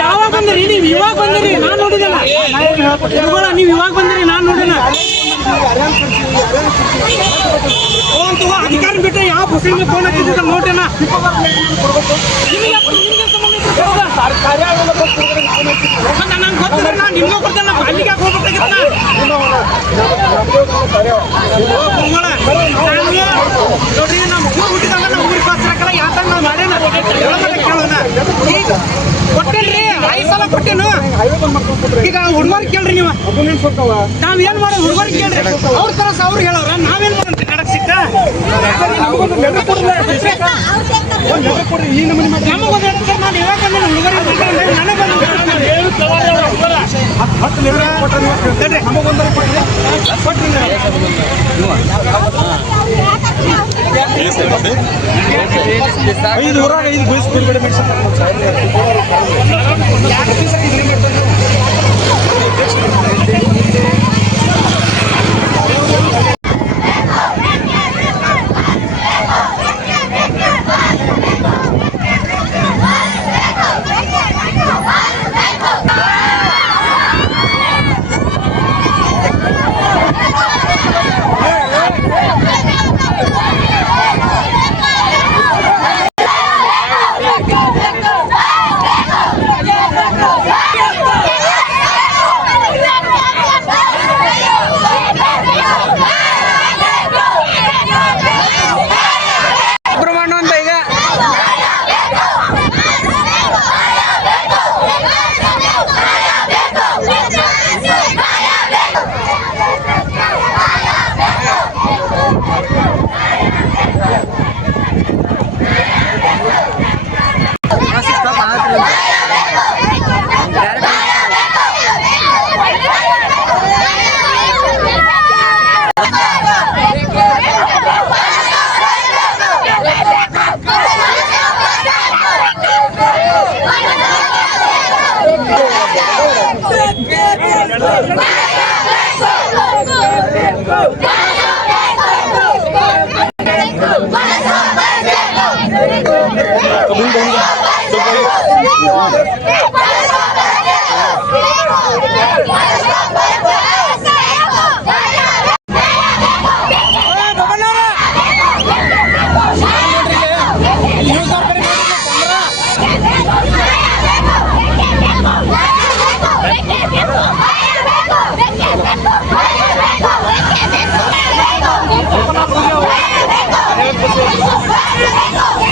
ಯಾವಾಗ ಬಂದ್ರಿ ನೀವು? ಇವಾಗ ಬಂದಿರಿ, ನಾನು ನೋಡಿದಲ್ಲ. ನೀವು ಇವಾಗ ಬಂದಿರಿ, ನಾನು ನೋಡಿನ. ಅಧಿಕಾರಿ ಬಿಟ್ಟರೆ ಯಾವ ಬಸ್ಸಿಗೆ ಫೋನ್ ಹಾಕಿದ್ರೆ ನೋಡ್ರಿನ. ನಂಗೆ ಗೊತ್ತಿಲ್ಲ, ನಾನು ನಿಮ್ಗೆ ಕೊಡ್ತೇನೆ. ಅಲ್ಲಿಗೆ ಹೋಗ್ಬೇಕಾಗಿತ್ತ ನೋಡ್ರಿ. ನಮ್ಮ ಊರು ಹುಟ್ಟಿದಾಗ ನಾವು ಊರಿಗೆ ಪಾಸ್ತಿರಕ್ಕಲ್ಲ. ಯಾಕಂದ್ರೆ ನಾವು ಮಾಡ್ಯಾನ ಕೇಳೋಣ. ಈಗ ಕೊಟ್ಟೇನ್ರಿ, 5 ಸಲ ಕೊಟ್ಟೇನು. ಈಗ ಹುಡುಗರಿಗೆ ಕೇಳ್ರಿ ನೀವು. ನಾವೇನ್ ಮಾಡೋದು? ಹುಡುಗರಿಗೆ ಕೇಳ್ರಿ. ಅವ್ರ ತರ ಅವ್ರು ಹೇಳೋರ, ನಾವೇನ್ ಮಾಡೋದು? ಕಡಕ್ ಸಿಕ್ಕ ನಮಗೊಂದು ನಾನು ಯಾವಾಗ ಬಂದ ಹುಡುಗರಿಗೆ ನನಗೆ ಐದು ಊರಾಗ 5 ಬೈಸ್ ಬಿಡುಗಡೆ Let's go.